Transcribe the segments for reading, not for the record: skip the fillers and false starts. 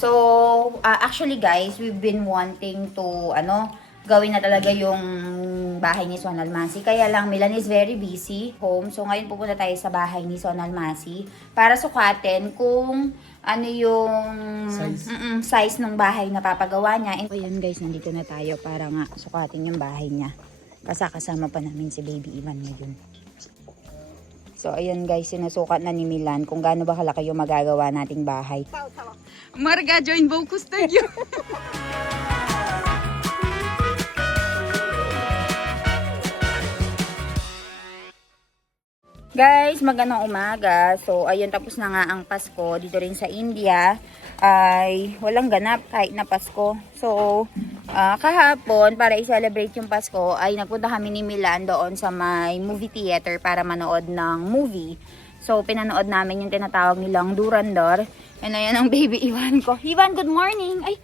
So, actually guys, we've been wanting to, gawin na talaga yung bahay ni Son Almasi. Kaya lang, Milan is very busy home. So, ngayon pupunta tayo sa bahay ni Son Almasi para sukatin kung ano yung size ng bahay na papagawa niya. And, ayan guys, nandito na tayo para nga sukatin yung bahay niya. Kasama pa namin si Baby Ivan ngayon. So, ayan guys, sinusukat na ni Milan kung gaano ba kalaki yung magagawa nating bahay. Marga, join Vocus Studio! Guys, magandang umaga. So, ayun, tapos na nga ang Pasko. Dito rin sa India ay walang ganap kahit na Pasko. So, kahapon, para i-celebrate yung Pasko, ay nagpunta kami ni Milan doon sa may movie theater para manood ng movie. So, pinanood namin yung tinatawag nilang Durandar. And ayan ang baby Ivan ko. Ivan, good morning! Ay.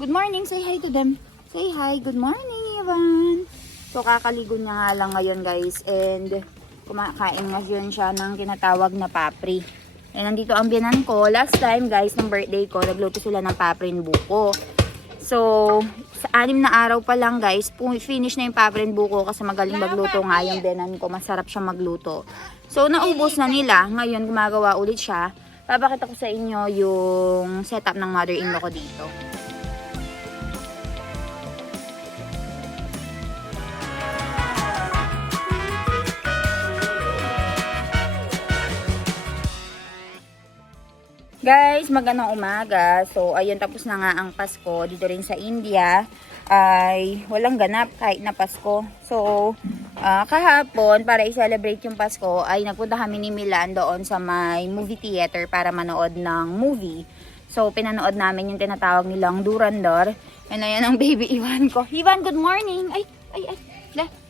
Good morning, say hi to them. Say hi, good morning, Ivan. So, kakaligo niya nga lang ngayon, guys. And kumakain nga yun siya ng tinatawag na papri. And nandito ang biyanan ko. Last time, guys, ng birthday ko, nagluto sila ng paprin buko. So, sa 6 na araw pa lang, guys, finish na yung paprin buko kasi magaling magluto nga yung biyanan ko. Masarap siya magluto. So, naubos na nila. Ngayon, gumagawa ulit siya. Papakita ko sa inyo yung setup ng mother-in-law ko dito. Guys, magandang umaga. So, ayun, tapos na nga ang Pasko. Dito rin sa India ay walang ganap kahit na Pasko. So, kahapon, para i-celebrate yung Pasko, ay nagpunta kami ni Milan doon sa may movie theater para manood ng movie. So, pinanood namin yung tinatawag nilang Durandar. And ayan ang baby Ivan ko. Ivan, good morning! Ay.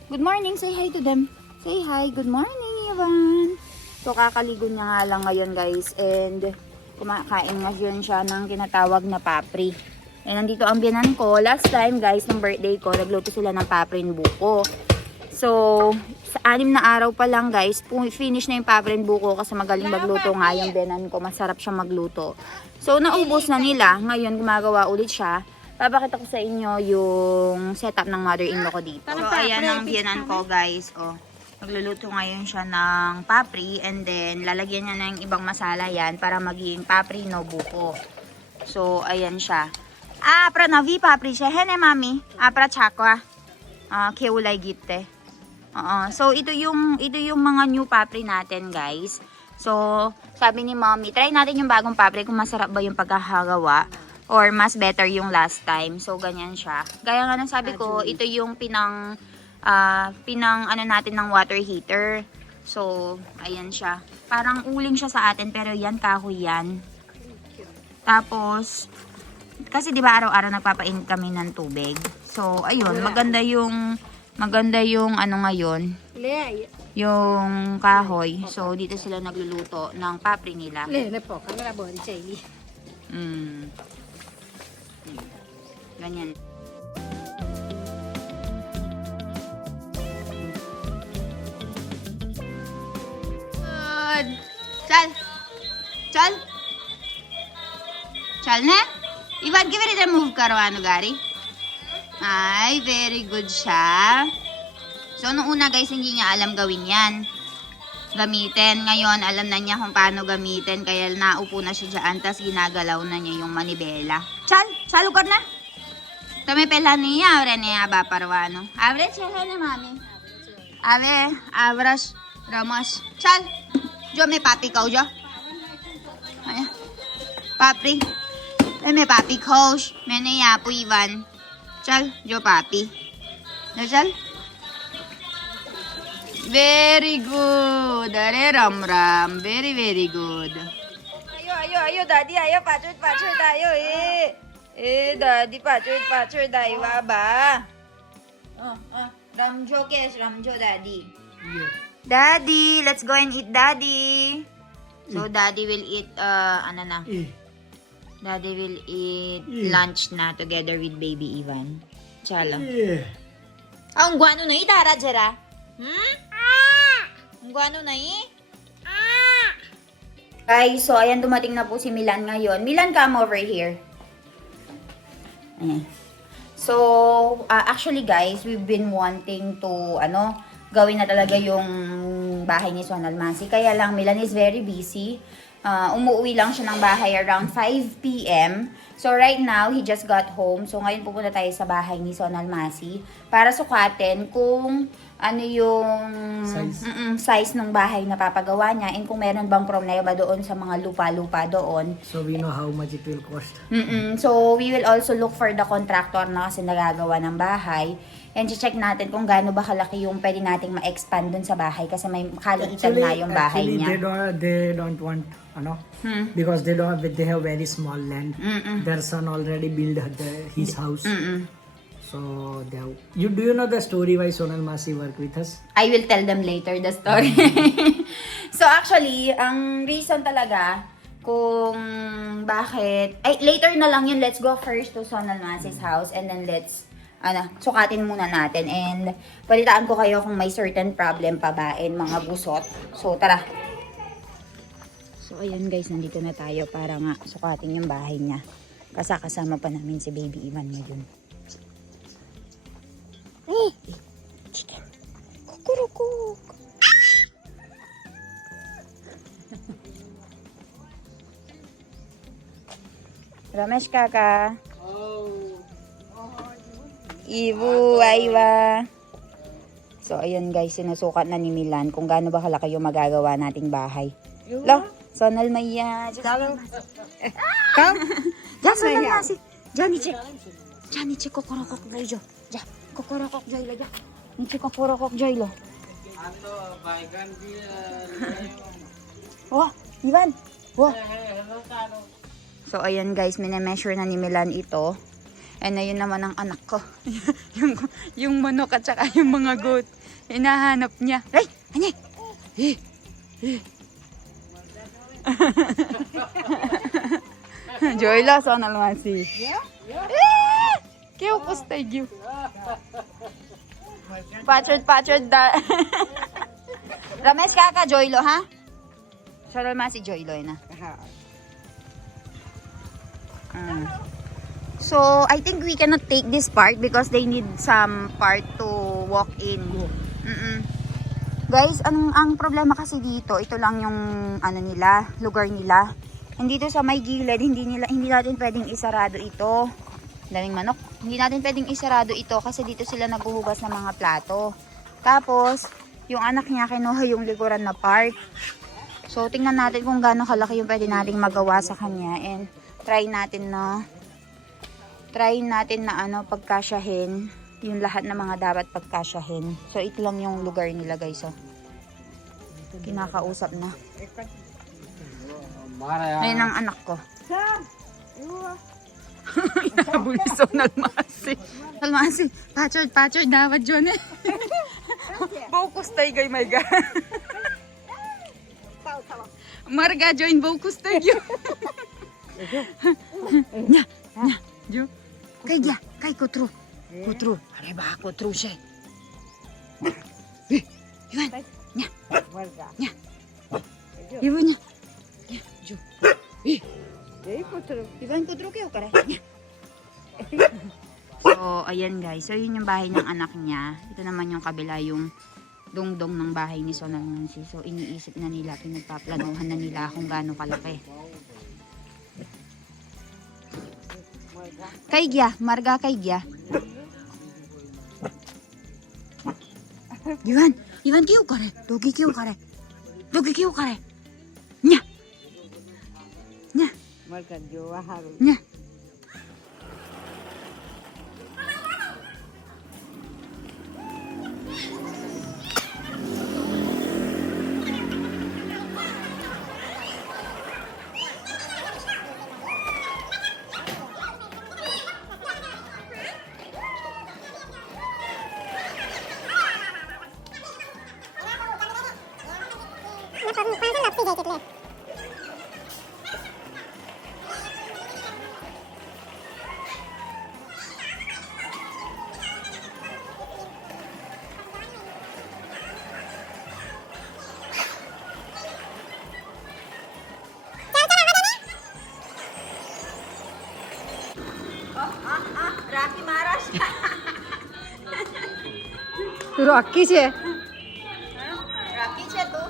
Good morning, say hi to them. Say hi, good morning, Ivan. So, kakaligo niya nga lang ngayon, guys. And kumakain nga yun siya ng tinatawag na papri. And nandito ang biyanan ko. Last time, guys, ng birthday ko, nagluto sila ng paprin buko. So, sa 6 na araw pa lang, guys, finish na yung paprin buko kasi magaling magluto nga yung biyanan ko. Masarap siya magluto. So, naubos na nila. Ngayon, gumagawa ulit siya. Papakita ko sa inyo yung setup ng mother-in-law ko dito. So, ayan ang biyanan ko, guys. Oh. Magluluto ngayon siya ng papri and then lalagyan niya ng ibang masala yan para maging papri no buko. So, ayan siya. Pra novi papri siya. Hene, mami. Pra chakwa. Keulay gitte. So, ito yung mga new papri natin, guys. So, sabi ni mommy, try natin yung bagong papri kung masarap ba yung pagkakagawa or mas better yung last time. So, ganyan siya. Gaya nga ng sabi ko, ito yung pinang natin ng water heater. So, ayan siya. Parang uling siya sa atin, pero yan, kahoy yan. Tapos, kasi di ba araw-araw nagpapainit kami ng tubig. So, ayun, maganda yung ngayon, yung kahoy. So, dito sila nagluluto ng papri nila. Ganyan. चल ना Ivan, give it a move करवानो गाड़ी. Ay, very good siya. So, nung una guys, hindi niya alam gawin yan. Gamitin. Ngayon, alam na niya kung paano gamitin. Kaya naupo na siya dyan. Tapos ginagalaw na niya yung manibela. Chal, lugar na. Tome pela niya. Abre niya ba parwano. Abre siya na mami. Abras. Ramos. Chal. Jo may papi ka jo. Ayan. Papri. May papi coach. May nayapo Ivan. Chal. Jo papi. No chal. Very good. Are ram. Very, very good. Ayo, daddy. Ayo, pachur tayo daddy, pachur tayo ba? Ramjo kes, Ramjo daddy. Yeah. Daddy, let's go and eat daddy. So, daddy will eat, Daddy will eat lunch na together with baby Ivan. Chala. Ang guano na itara jara. Ang guano na Guys, so ayan, dumating na po si Milan ngayon. Milan, come over here. Ayan. So, actually guys, we've been wanting to, gawin na talaga yung bahay ni Son Almasi. Kaya lang, Milan is very busy. Umuwi lang siya ng bahay around 5 p.m. So, right now, he just got home. So, ngayon pupunta tayo sa bahay ni Son Almasi para sukatin kung ano yung size ng bahay na papagawa niya and kung meron bang problema doon sa mga lupa-lupa doon. So we know how much it will cost. So we will also look for the contractor na kasi nagagawa ng bahay and check natin kung gaano ba kalaki yung pwede nating ma-expand doon sa bahay kasi may kaliitan na yung bahay niya. They don't want, because they have very small land. Their son already built his house. So, do you know the story why Son Almasi work with us? I will tell them later the story. So, actually, ang reason talaga kung bakit... later na lang yun. Let's go first to Son Almasi's house and then let's sukatin muna natin. And balitaan ko kayo kung may certain problem pa ba and mga busot. So, tara. So, ayun guys, nandito na tayo para nga sukatin yung bahay niya. Kasama pa namin si Baby Ivan ngayon. Chicken. Kukurukuk. Ramesh kaka. Ibu, Aywa. So, ayun guys, sinusukat na ni Milan kung gaano ba kalaki yung magagawa nating bahay. Lo, Sonal Maya. Come. Diyan, Sonal Masi. Diyan, Niche. Diyan, Niche, kukurukuk gayo. Diyan, kukurukuk gayo. Diyan. Niche, kukurukuk gayo. Wah, Ivan. Wah. So, ayan guys, minemeasure na ni Milan ito. And ayun naman ang anak ko. yung manok at saka yung mga goat. Hinahanap niya. Ay! Anye! Joyla, Son Almasi. Kaya pustay giyo. Patchard da. Rames kaka, Joylo, ha? Son Almasi, Joylo, na. So, I think we cannot take this part because they need some part to walk in. Guys, ang problema kasi dito, ito lang yung lugar nila. Hindi to sa may gilid, hindi natin pwedeng isarado ito. Daming manok. Hindi natin pwedeng isarado ito kasi dito sila naghuhugas ng mga plato. Tapos, yung anak niya kinuha yung likuran na part. So, tingnan natin kung gaano kalaki yung pwede nating magawa sa kanya and try natin na pagkasyahin yung lahat ng mga dapat pagkasyahin. So, ito lang yung lugar nila guys. So, kinakausap na. Ayun ang anak ko. Inabuliso ng Almasi. Almasi, patchard, dapat dyan eh. Bokus tayo gay, my God. Marga, join bokus tayo. Nya, jo. Kay kutru. Are ba kutru siya? Iwan. Nya. Nya. Iwan nya. Nya, jo. Iwan kutru kayo kare. Nya. So, ayan guys. So, yun yung bahay ng anak niya. Ito naman yung kabila, yung dungdong ng bahay ni Son Almasi. So, iniisip na nila, pinagpaplanuhan na nila kung gaano kalaki. Kaigya, marga kaigya. Iwan kiyo kare. Dogi kiyo kare. Nya. Marga jowa haru. Nya. Rocky Maras. Rocky छे Rocky siya to.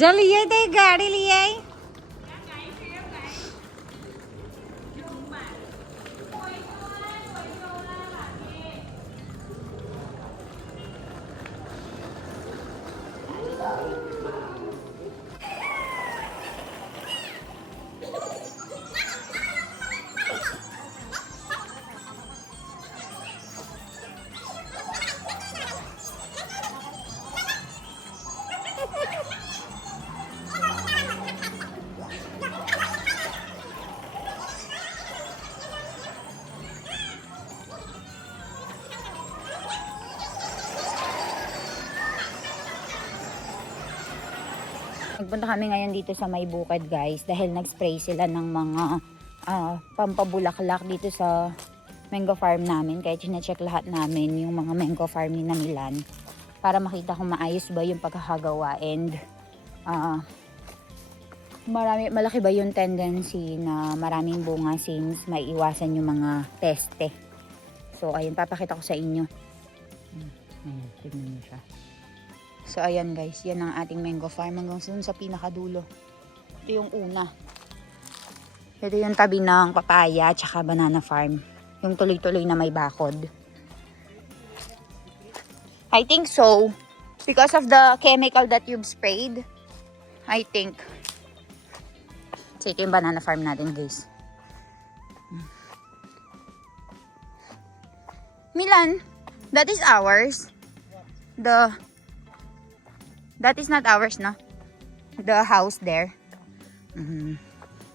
जल ये ते गाड़ी लिए आई Nagpunta kami ngayon dito sa May Bukid, guys, dahil nag-spray sila ng mga pampabulaklak dito sa mango farm namin. Kaya chine-check lahat namin yung mga mango farm ni na Milan para makita kung maayos ba yung pagkakagawa and malaki ba yung tendency na maraming bunga since may iwasan yung mga peste. So ayun, papakita ko sa inyo. Ayan, tignan nyo siya. So, ayan guys, yan ang ating mango farm hanggang sa pinakadulo. Ito yung una. Ito yung tabi ng papaya at saka banana farm. Yung tuloy-tuloy na may bakod. I think so. Because of the chemical that you've sprayed. I think. So, ito yung banana farm natin guys. Milan, that is ours. That is not ours, no? The house there.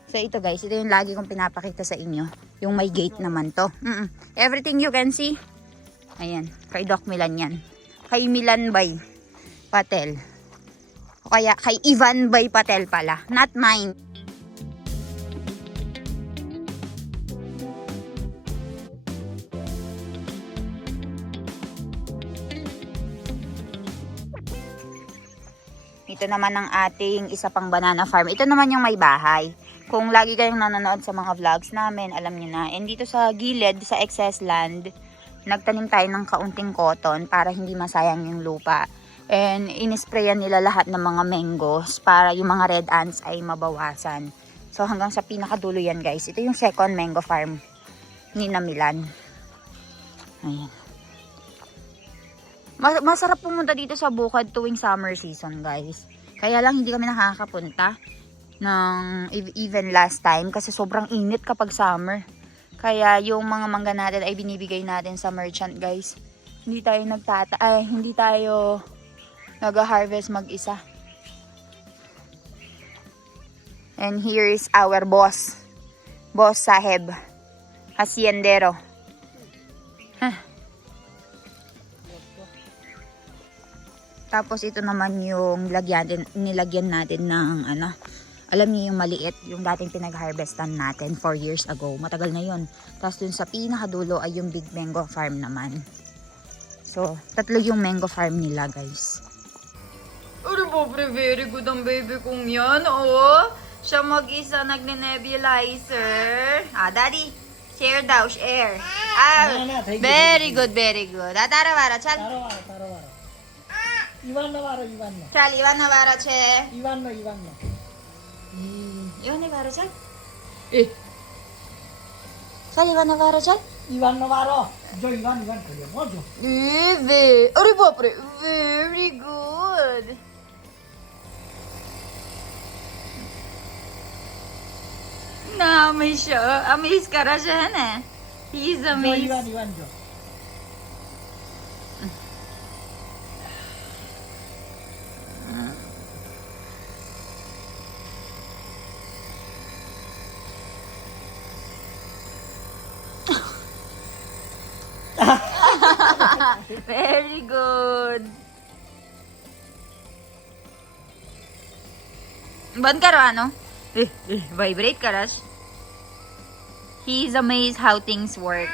So, ito guys. Ito yung lagi kong pinapakita sa inyo. Yung may gate naman to. Everything you can see. Ayan. Kay Doc Milan yan. Kay Milan Bay Patel. O kaya kay Ivan Bay Patel pala. Not mine. Ito naman ang ating isa pang banana farm. Ito naman yung may bahay. Kung lagi kayong nanonood sa mga vlogs namin, alam niyo na. And dito sa gilid, sa excess land, nagtanim tayo ng kaunting cotton para hindi masayang yung lupa. And inisprayan nila lahat ng mga mangoes para yung mga red ants ay mabawasan. So hanggang sa pinakadulo yan guys. Ito yung second mango farm ni na Milan. Ayan. Masarap pumunta dito sa bukid tuwing summer season guys. Kaya lang hindi kami nakakapunta ng even last time kasi sobrang init kapag summer. Kaya yung mga mangga natin ay binibigay natin sa merchant guys. Hindi tayo nag-harvest mag-isa. And here is our boss. Boss Saheb. Haciendero. Tapos ito naman yung nilagyan natin ng alam niyo yung maliit, yung dating pinag-harvestan natin 4 years ago. Matagal na yun. Tapos dun sa pinakadulo ay yung big mango farm naman. So, 3 yung mango farm nila guys. Uri pobre, very good ang baby kong yan, oh. Siya mag-isa nagne-nebulizer. Daddy, share daw, share. Very good, very good. Tarawara, chal. Tarawara. Ivan Navarro. Chal, Ivan Navarro, che. Ivan. Ivan Navarro, chal. Chal, Ivan Navarro, chal. Ivan Navarro. Jo Ivan kariye mo jo. Uri pobre, very good. Na-amaze siya. Amaze ka ra siya, na. He's amazed. Ivan jo. Very good. Ban ka ra, ano? Vibrate ka ra. He's amazed how things work.